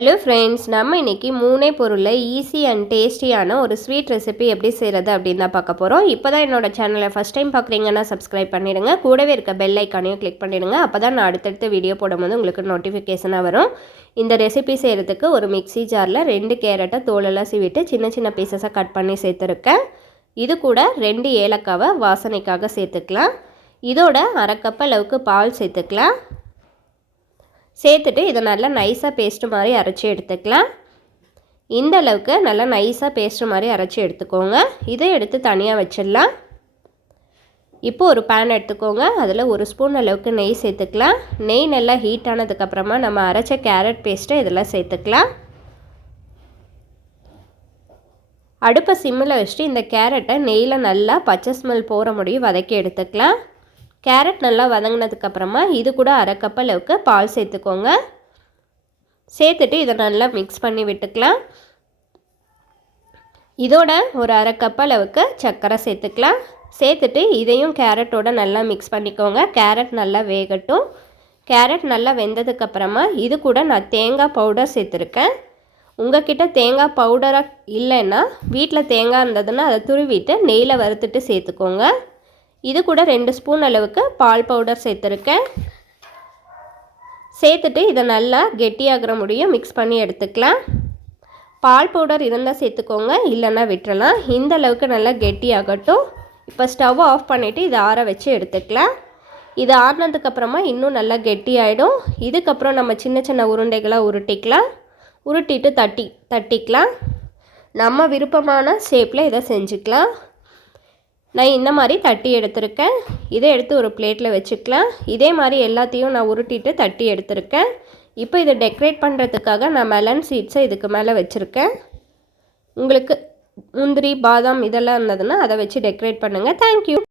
Hello friends நம்ம இன்றைக்கி மூணே பொருளில் ஈஸி அண்ட் டேஸ்டியான ஒரு ஸ்வீட் ரெசிபி எப்படி செய்கிறது அப்படின்னு தான் பார்க்க போகிறோம் இப்போ தான் என்னோட சேனலை ஃபஸ்ட் டைம் பார்க்குறீங்கன்னா சப்ஸ்கிரைப் பண்ணிடுங்க. கூடவே இருக்க பெல் ஐக்கானையும் கிளிக் பண்ணிடுங்க. அப்போ தான் நான் அடுத்தடுத்த வீடியோ போடும்போது உங்களுக்கு நோட்டிஃபிகேஷனாக வரும். இந்த ரெசிபி செய்கிறதுக்கு ஒரு மிக்ஸி ஜாரில் ரெண்டு கேரட்டை தோலெல்லாம் சீவிட்டு சின்ன சின்ன பீசஸாக கட் பண்ணி சேர்த்துருக்கேன். இது கூட ரெண்டு ஏலக்காவை வாசனைக்காக சேர்த்துக்கலாம். இதோட அரை கப் அளவுக்கு பால் சேர்த்துக்கலாம். சேர்த்துட்டு இதை நல்லா நைஸாக பேஸ்ட்டு மாதிரி அரைச்சி எடுத்துக்கலாம். இந்த அளவுக்கு நல்லா நைஸாக பேஸ்ட்டு மாதிரி அரைச்சி எடுத்துக்கோங்க. இதை எடுத்து தனியாக வச்சிடலாம். இப்போ ஒரு பேன் எடுத்துக்கோங்க. அதில் ஒரு ஸ்பூன் அளவுக்கு நெய் சேர்த்துக்கலாம். நெய் நல்லா ஹீட் ஆனதுக்கப்புறமா நம்ம அரைச்ச கேரட் பேஸ்ட்டை இதெல்லாம் சேர்த்துக்கலாம். அடுப்பை சிம்மில் வச்சுட்டு இந்த கேரட்டை நெய்யில் நல்லா பச்சை ஸ்மெல் போகிற முடியும் வதக்கி எடுத்துக்கலாம். கேரட் நல்லா வதங்கினதுக்கப்புறமா இது கூட அரை கப் அளவுக்கு பால் சேர்த்துக்கோங்க. சேர்த்துட்டு இதை நல்லா மிக்ஸ் பண்ணி விட்டுக்கலாம். இதோட ஒரு அரை கப் அளவுக்கு சர்க்கரை சேர்த்துக்கலாம். சேர்த்துட்டு இதையும் கேரட்டோட நல்லா மிக்ஸ் பண்ணிக்கோங்க. கேரட் நல்லா வேகட்டும். கேரட் நல்லா வெந்ததுக்கப்புறமா இது கூட நான் தேங்காய் பவுடர் சேர்த்துருக்கேன். உங்ககிட்ட தேங்காய் பவுடராக இல்லைன்னா வீட்டில் தேங்காய் இருந்ததுன்னா அதை துருவிட்டு நெய்யில் வறுத்துட்டு சேர்த்துக்கோங்க. இது கூட ரெண்டு ஸ்பூன் அளவுக்கு பால் பவுடர் சேர்த்துருக்கேன். சேர்த்துட்டு இதை நல்லா கெட்டியாகிற முடியும். மிக்ஸ் பண்ணி எடுத்துக்கலாம். பால் பவுடர் இருந்தால் சேர்த்துக்கோங்க இல்லைன்னா விட்டுறலாம். இந்த அளவுக்கு நல்லா கெட்டியாகட்டும். இப்போ ஸ்டவ் ஆஃப் பண்ணிவிட்டு இதை ஆற வச்சு எடுத்துக்கலாம். இது ஆறினதுக்கப்புறமா இன்னும் நல்லா கெட்டியாயிடும். இதுக்கப்புறம் நம்ம சின்ன சின்ன உருண்டைகளாக உருட்டிக்கலாம். உருட்டிட்டு தட்டி தட்டிக்கலாம். நம்ம விருப்பமான ஷேப்பில் இதை செஞ்சுக்கலாம். நான் இந்த மாதிரி தட்டி எடுத்திருக்கேன். இதை எடுத்து ஒரு பிளேட்டில் வச்சுக்கலாம். இதே மாதிரி எல்லாத்தையும் நான் உருட்டிட்டு தட்டி எடுத்திருக்கேன். இப்போ இதை டெக்கரேட் பண்ணுறதுக்காக நான் மெலன் சீட்ஸை இதுக்கு மேலே வச்சுருக்கேன். உங்களுக்கு முந்திரி பாதாம் இதெல்லாம் இருந்ததுன்னா அதை வச்சு டெக்கரேட் பண்ணுங்கள் தேங்க்யூ